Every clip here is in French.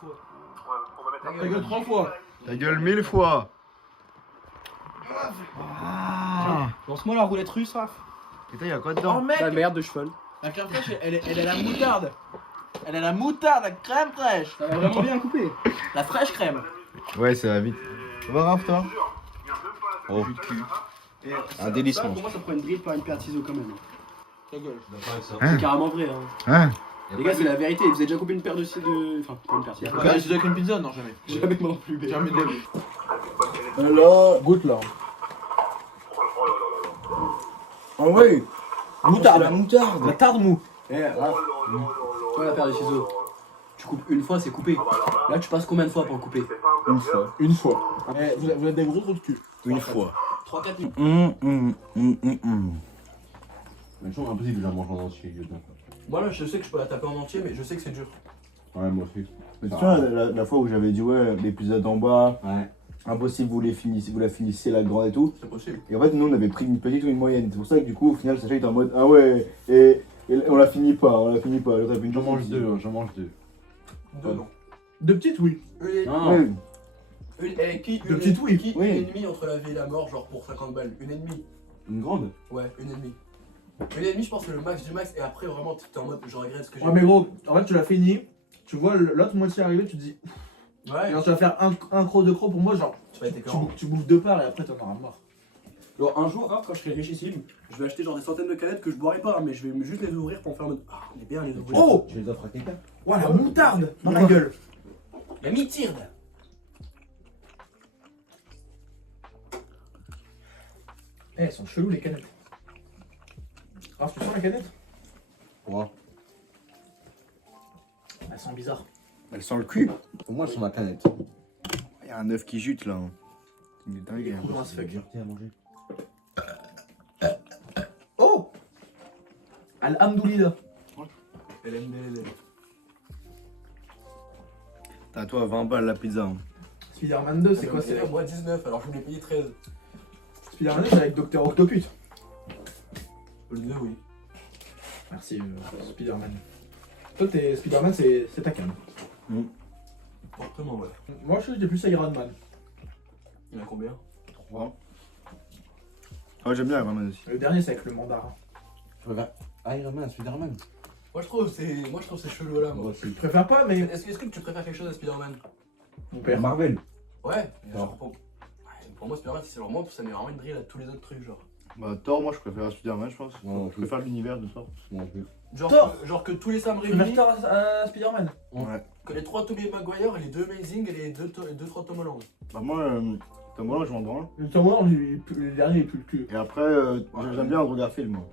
fois. Ta gueule 3 fois. Ta gueule 1000 fois. Lance-moi la roulette russe, Raph. Putain, y'a quoi Oh dedans? mec, La merde de cheval. la crème fraîche, elle a la moutarde. Elle a la moutarde, la crème fraîche. Ça va vraiment bien couper. La fraîche crème. Ouais, ça va vite. Ça va, Raph, toi? Oh, un délice, Ça, mon. pour moi, ça prend une bride par une paire de ciseaux quand même. Ta gueule. Hein? C'est carrément vrai. Hein. Hein? Les gars, c'est la vérité. Vous avez déjà coupé une paire de ciseaux. Enfin, pas une paire de ciseaux. Regarde, c'est avec une pizza? Non, jamais. Jamais moi non plus. mais- Jamais de la vie. Alors, Goûte là. ah ouais, Moutarde. la moutarde. La tarde mou. Raph. Toi, la paire de ciseaux. Tu coupes une fois, c'est coupé. Là, tu passes combien de fois pour le couper? Une fois. Une fois. Vous êtes des gros trous de cul. Une fois. 3-4 minutes. Mais je trouve impossible que je la mange en entier, Yoda. Moi, là, je sais que je peux la taper en entier, mais je sais que c'est dur. Ouais, moi aussi. Mais tu vois, la fois où j'avais dit, ouais, l'épisode d'en bas, Ouais. impossible, vous la finissiez la grande et tout. C'est possible. Et en fait, nous, on avait pris une petite ou une moyenne. C'est pour ça que du coup, au final, Sacha était en mode, ah ouais, et on la finit pas, L'autre a fait une J'en chose, mange il dit, deux, j'en mange deux. Deux, non. De petites, oui. Ouais, Qui De petites, oui. Qui Oui. une ennemie entre la vie et la mort, genre pour 50 balles? Une ennemie. Une grande? Ouais, une ennemie. Une ennemie, je pense que le max du max, et après, vraiment, t'es en mode, je regrette ce que j'ai Ouais, mais gros, en fait, tu l'as fini. Tu vois l'autre moitié arriver, tu te dis. Ouais, Alors, tu vas faire un croc, deux crocs pour moi, genre. tu vas être écœurant. Tu bouffes deux parts et après, t'en auras marre. Genre, un jour, quand je serai richissime, je vais acheter genre des centaines de canettes que je boirai pas, mais je vais juste les ouvrir pour me faire en mode, ah, on est bien à les ouvrir. Oh! Tu les offres à quelqu'un? Ouah, la moutarde dans ma gueule. La mitirde. Eh, elles sont cheloues les canettes. Raph, tu sens la canette? Ouais. Elles sont bizarres. Elle sent le cul. Pour moi, elles sont la canette. Il y a un œuf qui jute là. Il est dingue. Comment ça se fait? Dureté à manger. Oh! Alhamdoulilah. LMDLL. T'as toi 20 balles la pizza. Hein. Spider-Man 2, c'est quoi? C'est Moi 19, alors je voulais payer 13. Spider-Man 2, c'est avec Docteur Octopus. Le 2, oui. Merci, Spider-Man. Toi, Spider-Man, c'est ta cam. Fortement, ouais. Moi, je suis j'étais plus Iron Man. Il y en a combien? 3. Ouais, j'aime bien Iron Man aussi. Le dernier, c'est avec le mandarin. Je regarde Iron Man, Spider-Man. Moi je trouve c'est chelou là, moi. Moi aussi. Je préfère pas, mais. Est-ce que tu préfères quelque chose à Spider-Man? Mon père. Marvel. Ouais, Non. genre pour moi Spider-Man c'est genre moi ça met vraiment une brille à tous les autres trucs genre. Bah, Thor, moi je préfère Spider-Man, je pense. Non, Je préfère l'univers de Thor. Non plus. Genre que tous les Sam Tu Raimi, préfères Thor à Spider-Man? Ouais. que les 3 Tobey Maguire, les 2 Amazing et les 2-3 Tom Holland. Bah, moi, Tom Holland, je m'en branle. Le Tom Holland, le dernier, il est plus le cul. Et après, j'aime bien Andrew Garfield, moi.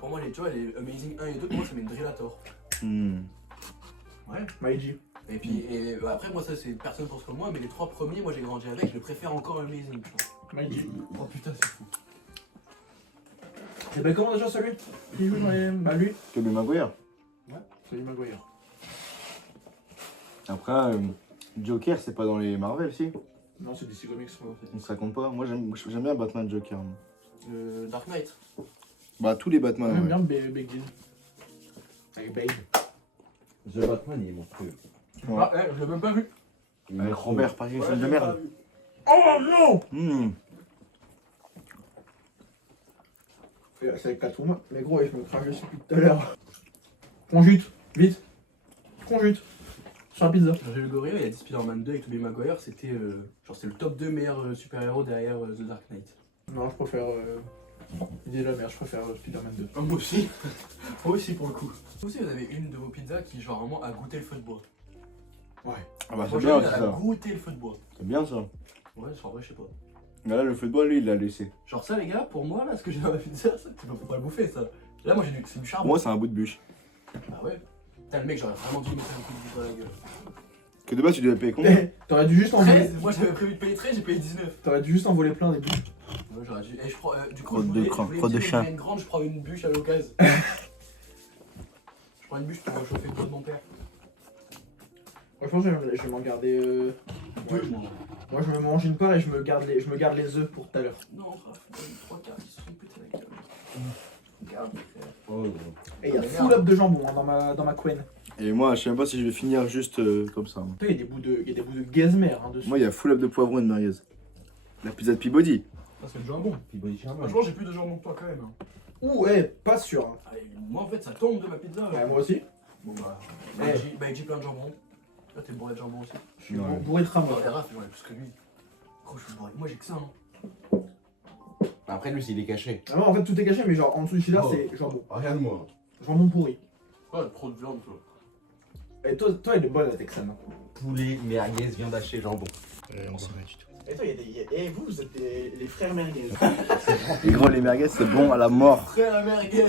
Pour moi tu vois les Amazing 1 et 2 pour moi ça met une drille à tort. Ouais, Maiji. Et puis après moi ça c'est personne pense comme moi mais les 3 premiers moi j'ai grandi avec, je les préfère encore Amazing je pense. Maiji. Oh putain c'est fou. Et ben, comment déjà celui qui joue dans les. Bah, lui. Tobey Maguire. Celui Maguire. Après, Joker, c'est pas dans les Marvel, si. Non, c'est DC Comics. Donc ça compte pas. Moi, j'aime bien Batman Joker. moi. Dark Knight. Bah, tous les Batman. J'aime Ouais. bien Big Deal. Avec Bane. The Batman, il est monstrueux. Ouais. Ah je l'ai même pas vu. Il est Avec monstrueux. Robert Pattinson de merde. Oh non! C'est avec Catwoman. Mais gros, je me crache dessus depuis tout à l'heure. Conjute, vite. Conjute. Sur la pizza. J'ai vu Gorilla, il a dit Spider-Man 2 avec Tobey Maguire, c'était genre c'est le top 2 meilleurs super-héros derrière The Dark Knight. Non, je préfère. Il dit la merde, je préfère Spider-Man 2. Moi aussi. Moi aussi pour le coup. Vous aussi vous avez une de vos pizzas qui genre vraiment a goûté le feu de bois. Ouais. Ah bah, c'est Moi bien j'ai aussi elle a ça. goûté le feu de bois. C'est bien ça. Ouais, en vrai je sais pas. Mais là, le football, lui, il l'a laissé. Genre ça les gars, pour moi là ce que j'ai dans la pizza, ça, faut pas le bouffer ça. Là moi c'est du Pour charbon. moi, c'est un bout de bûche. Ah ouais. Putain le mec j'aurais vraiment dû lui mettre un coup de bûche dans la gueule. Que de base, tu devais payer combien? T'aurais dû juste envoler. 13, moi j'avais prévu de payer 13, j'ai payé 19. T'aurais dû juste envoler plein des bûches. Ouais, j'aurais dû. Et je prends du coup Crotte je de voulais, cran- je voulais crotte de dire, chat. je voulais une grande, je prends une bûche à l'occasion. Je prends une bûche pour chauffer le bois de mon père. Franchement, je vais m'en garder. Deux. Moi, je me mange une part et je me garde les œufs pour tout à l'heure. Non, Raph, il y a eu 3 quarts qui se sont pété la gueule. Oh, Et il y a full up de jambon hein, dans ma couenne. Et moi, je sais même pas si je vais finir juste comme ça. Tu sais, il y a des bouts de gazmer hein, dessus. Moi, il y a full up de poivron et de merguez. La pizza de Peabody. Ah, c'est le jambon. puis body charme. Franchement, j'ai plus de jambon que toi quand même. Hein. Ouh, ouais, pas sûr. Hein. Ah, moi, en fait, ça tombe de ma pizza. Ouais, moi aussi. Bon, bah, Eh. j'ai plein de jambon. Là, t'es bourré de jambon aussi. Je suis Ouais. bourré de cramois. Oh, les rafles, j'en ai plus que lui. Gros, je suis bourré. Moi, j'ai que ça. Hein. Après, lui, il est caché. Ah, moi, en fait, tout est caché, mais genre en dessous du cheddar, Oh. c'est jambon. Regarde-moi. Jambon pourri. Ouais, trop de viande, toi. Et toi, il est bonne la texane. Hein. Poulet, merguez, viande hachée, jambon. On sait rien du tout. Et toi, et vous, vous êtes les frères merguez. Les gros, les merguez, c'est bon à la mort. Frère à merguez.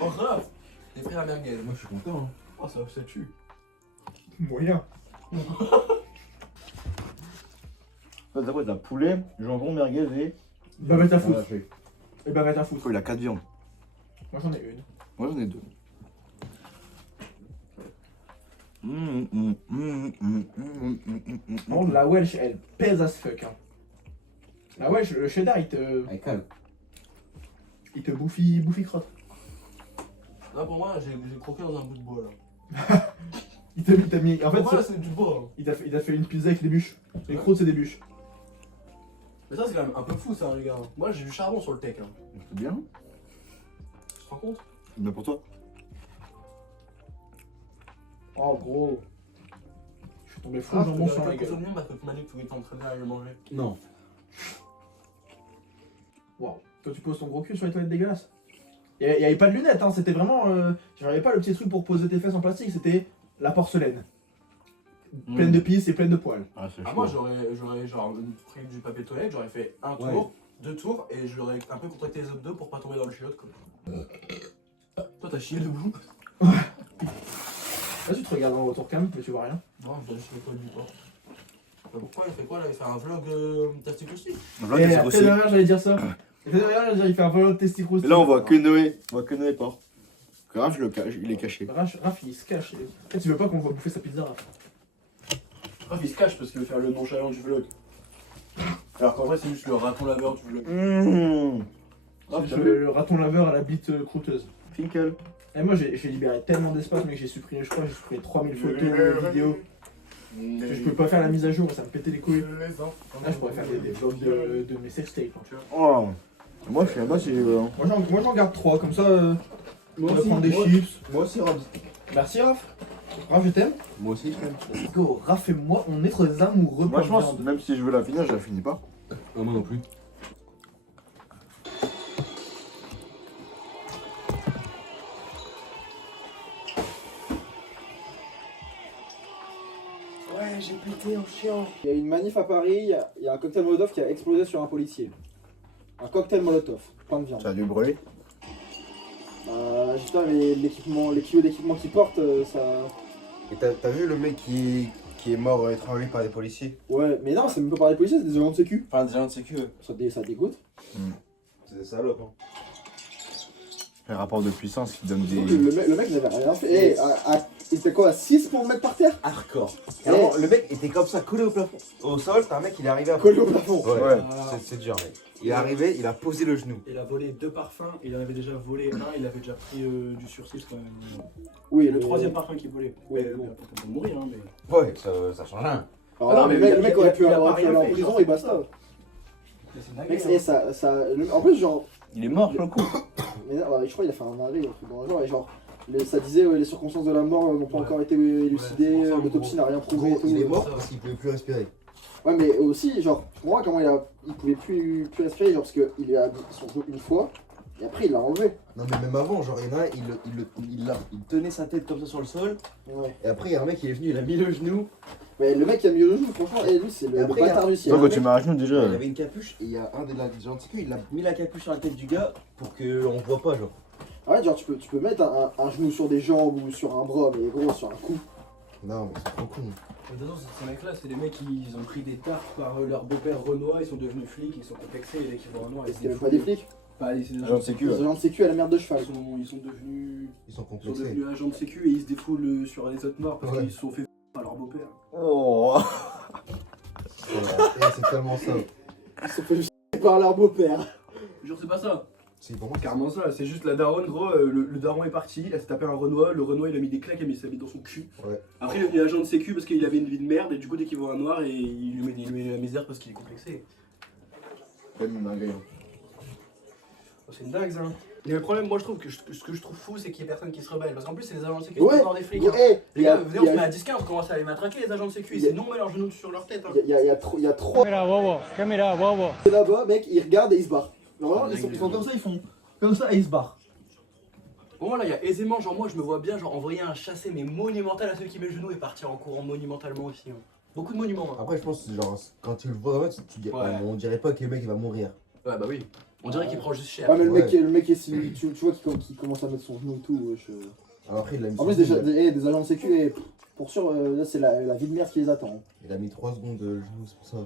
Oh, raf. Les frères à merguez. Moi, je suis content. Hein. Oh, ça tue. Moyen. T'as quoi? T'as poulet, jambon, merguez et. Bavette à foutre. Voilà, je fais. Et bavette à foutre. Oh, il a 4 viandes. Moi, j'en ai une. Moi, j'en ai 2. Par contre, la Welsh, elle pèse as fuck. Hein. La Welsh, le cheddar, il te bouffie crotte. Là, pour moi, j'ai croqué dans un bout de bois, là. Il t'a mis. En fait, Pour moi, ça- c'est du bois. Hein. il t'a fait une pizza avec des bûches. Les croûtes, c'est des bûches. Mais ça, c'est quand même un peu fou, ça, les gars. Moi, j'ai du charbon sur le tech. Hein. C'est bien. Tu te rends compte? Mais pour toi. Oh, gros. Je suis tombé fou Ah, jambon je sur te la donne gueule. parce que tu m'as dit que tu t'entraîner à le manger. Non. Waouh. Toi, tu poses ton gros cul sur les toilettes dégueulasses. Il y avait pas de lunettes, hein. C'était vraiment. J'avais pas le petit truc pour poser tes fesses en plastique, c'était la porcelaine. Pleine de pisse et pleine de poils. Ah, c'est Ah, chaud. moi, j'aurais genre pris du papier toilette, j'aurais fait un tour, Ouais. 2 tours, et j'aurais un peu contracté les abdos pour pas tomber dans le chiotte, quoi. Toi, t'as chié debout? Vas-y, tu te regardes dans retour cam, mais tu vois rien. Non, je dois chier pas du tout. Pourquoi il fait quoi là? Il fait un vlog testicoustique? Donc là, Et c'est après, aussi. derrière, j'allais dire ça. Et après, derrière, j'allais dire, il fait un volant de testicros. Et là, on voit que Noé. On voit que Noé part. Que Raph, il est caché. Raph, il se cache. En fait, tu veux pas qu'on voit bouffer sa pizza, Raph. Ah, il se cache parce qu'il veut faire le nonchalant du vlog. Alors qu'en vrai, c'est juste le raton laveur du vlog. Ah, C'est le raton laveur à la bite croûteuse. Finkel. Et moi, j'ai libéré tellement d'espace, mec, j'ai supprimé 3000 photos, vidéos. Je pouvais pas faire la mise à jour, ça me pétait les couilles. Là, je pourrais faire des vlogs de mes sextapes. Hein. Oh. Moi, je sais pas si. Moi, j'en garde 3, comme ça, on va prendre des chips. Moi aussi, Rob. Merci, Raph. Raph, je t'aime. Moi aussi, je t'aime. Let's go, Raph et moi, on est trop des amoureux Moi, pour je la pense, viande. même si je veux la finir, je la finis pas. Moi non plus. Ouais, j'ai pété en chiant. Il y a une manif à Paris, il y a un cocktail Molotov qui a explosé sur un policier. Un cocktail Molotov, plein de viande. Ça a dû brûler. J'espère les kilos d'équipement qu'ils portent, ça... Et t'as vu le mec qui est mort étranglé par des policiers? Ouais, mais non, c'est même pas par les policiers, c'est des agents de sécu. Enfin, des agents de sécu. Ça dégoûte. C'est des salopes. Hein. Un rapport de puissance qui donne des. Le mec n'avait rien fait. Il était quoi, à 6 pour me mettre par terre? Hardcore. Carrément, le mec était comme ça, collé au plafond. Au sol, t'as un mec, il est arrivé à. Collé au plafond. Ouais, Ah. c'est dur, mec. Il est arrivé, il a posé le genou. Il a volé 2 parfums, il en avait déjà volé un, il avait déjà pris du sursis quand même. Oui, Le 3ème parfum qu'il volait. Ouais, Il bon. a peut-être mourir, hein, mais. Ouais, ça change rien. Alors, non, mais le mec aurait pu il a aller pas rien en fait, prison genre. et basta. Mais c'est Mec, dingue. et en plus, genre, Il est mort sur le coup. mais, je crois qu'il a fait un arrêt, un truc dans le genre, et genre, ça disait les circonstances de la mort n'ont pas Ouais. encore été Ouais, élucidées, c'est pour ça, l'autopsie n'a rien prouvé et Gros, tout. il est mort ça. parce qu'il pouvait plus respirer. Ouais, mais aussi, genre, je comprends comment il pouvait plus respirer, genre, parce qu'il a son genou une fois, et après il l'a enlevé. Non, mais même avant, genre, il y en a un, il tenait sa tête comme ça sur le sol. Ouais. Et après, il y a un mec qui est venu, il a mis le genou. Mais le mec qui a mis le genou, franchement, et lui, c'est Et le après, bâtard du il y ciel. a Toi, quand tu m'as à genoux, déjà. Il avait une capuche et il y a un des agents de sécu, il a mis la capuche sur la tête du gars pour qu'on voit pas, genre. Ouais, genre, tu peux mettre un genou sur des jambes ou sur un bras, mais gros, sur un cou. Non, mais c'est trop con. De toute façon, ces mecs-là, c'est des mecs qui ont pris des tartes par leur beau-père Renoir, ils sont devenus flics, ils sont complexés, et dès qu'ils voient Renoir, ils se C'était même pas des flics. Pas, c'est des Agent de sécu, Les ouais. agents de sécu à la merde de cheval. ils sont devenus. Ils sont Ils sont complexés. devenus agents de sécu et ils se défoulent sur les autres morts parce Ouais. qu'ils se sont fait par leur beau-père. Oh. Et c'est tellement ça. Ils se sont fait par leur beau-père. Genre, c'est pas ça. C'est pour moi. Carrément ça, c'est juste la daronne, gros, le daron est parti, elle s'est tapé un Renoir, le Renoir il a mis des claques, il s'est mis dans son cul. Ouais. Après il est devenu agent de sécu parce qu'il avait une vie de merde et du coup dès qu'il voit un noir et il lui met la misère parce qu'il est complexé. Même une dinguerie. Oh, c'est une dingue ça. Et le problème, moi je trouve que ce que je trouve fou c'est qu'il y ait personne qui se rebelle. Parce qu'en plus c'est les agents de sécu qui Ouais, sont des flics. Hein. ouais, Les gars, venez on se met à 10-15, on commence à les matraquer les agents de sécu, c'est non mais leurs genoux sur leur tête. Hein. il y a trois. Caméra, wow. C'est là-bas, mec, ils regardent et ils se barrent. Vraiment, ils sont comme ça, ils font comme ça et ils se barrent. Bon voilà, il y a aisément, genre moi je me vois bien genre envoyer un chassé mais monumental à celui qui met le genou et partir en courant monumentalement aussi. Hein. Beaucoup de monuments. Hein. Après, je pense que genre, quand tu le vois vraiment, tu dis, Ouais. on dirait pas que le mec il va mourir. Ouais bah oui. On dirait qu'il prend juste cher. Ouais, mais Ouais. le mec tu vois qu'il commence à mettre son genou et tout. wesh. Alors après, il a mis. En plus, des agents de sécu, pour sûr, là c'est la vie de merde qui les attend. Il a mis 3 secondes de genou, c'est pour ça.